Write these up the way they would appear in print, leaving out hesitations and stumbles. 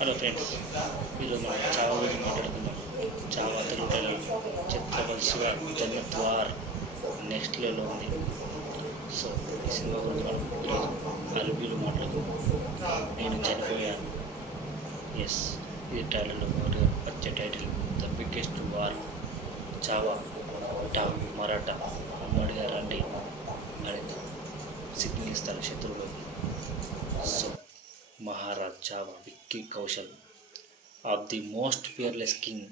Hello friends, ఈరోజు మనం చావా గురించి మాట్లాడుకుందాం. చావా తెలుగు టైలర్ ఛత్రపతి శివాజీ జన్నత్ వార్ నెక్స్ట్ లెవెల్లో ఉంది. సో ఈ సినిమా గురించి మనం ఈరోజు ఆ రివ్యూలో మాట్లాడుకుందాం. నేను చనిపోయాను. ఎస్, ఇది టైటిల్లో వచ్చే title the biggest war. Chhaava top Maratha ఉమ్మడిగా రండి అని సిగ్నల్ ఇస్తారు శత్రువులకు. So Maharaj Chhaava Vicky Kaushal of the most fearless king.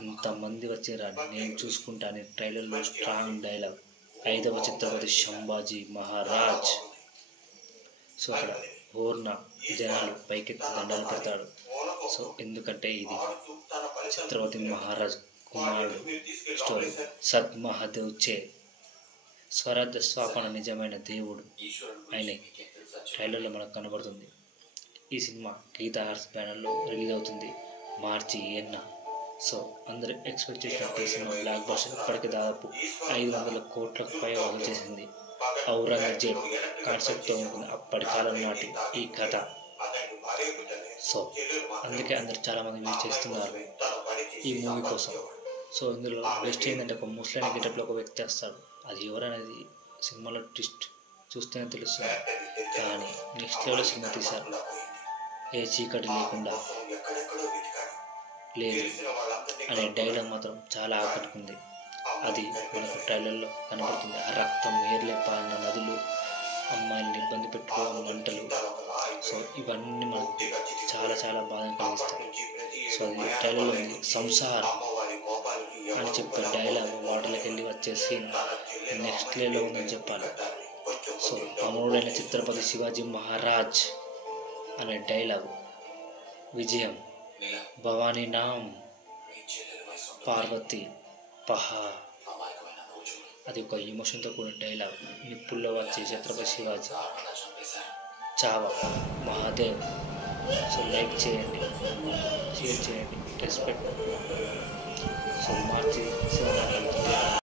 ఇంతమంది వచ్చారా, నేను చూసుకుంటాను. ట్రైలర్లో స్ట్రాంగ్ డైలాగ్. 5వ ఛత్రపతి సంభాజీ మహారాజ్. సో అక్కడ పూర్ణ జనాలు పైకెత్తి దండాలు పెడతాడు. సో ఎందుకంటే ఇది ఛత్రపతి మహారాజ్ కుమారుడు స్టోరీ. సత్ మహాదేవ్ చే స్వరాజ్య స్వాపన నిజమైన దేవుడు ఆయన ట్రైలర్లో మనకు కనబడుతుంది. ఈ సినిమా గీతా హార్స్ బ్యానర్లో రిలీజ్ అవుతుంది మార్చి 7న. సో అందరూ ఎక్స్పెక్ట్ చేసినట్టు ఈ సినిమా బ్లాక్ బస్టర్ ఇప్పటికి దాదాపు 500 కోట్లకు పై వసూలు చేసింది. ఔరంగజేబ్ కాన్సెప్ట్తో ఉంటుంది అప్పటి కాలం నాటి ఈ కథ. సో అందుకే అందరు చాలామంది వెయిట్ చేస్తున్నారు ఈ మూవీ కోసం. సో ఇందులో బెస్ట్ ఏంటంటే ఒక ముస్లిం గెటప్లో ఒక వ్యక్తి వస్తాడు. అది ఎవరనేది సినిమాలో ట్విస్ట్ చూస్తేనే తెలుస్తుంది. కానీ నెక్స్ట్ లెవెల్ సినిమా తీశారు. ఏ చీకటి లేకుండా లేదు అనే డైలాగ్ మాత్రం చాలా ఆకట్టుకుంది. అది మనకు ట్రైలర్లో కనబడుతుంది. ఆ రక్తం ఏర్లే పారిన నదులు, అమ్మాయిల్ని ఇబ్బంది పెట్టుకోవడం, మంటలు. సో ఇవన్నీ మనకు చాలా చాలా బాధ కలిగిస్తాయి. సో అది ట్రైలర్లో ఉంది. సంసార్ అని చెప్పే డైలాగ్ వాటర్లోకి వెళ్ళి వచ్చే సీన్ నెక్స్ట్ లెవెల్లో ఉందని చెప్పాలి. సో అమరుడైన ఛత్రపతి శివాజీ మహారాజ్ అనే డైలాగ్, విజయం భవానీ నామ్ పార్వతి పహా, అది ఒక ఎమోషన్తో కూడిన డైలాగ్. నిప్పుల్లో వచ్చే ఛత్రపతి శివాజీ చావా మహాదేవ్. సో లైక్ చేయండి, షేర్ చేయండి, రెస్పెక్ట్. సో మార్చి 7న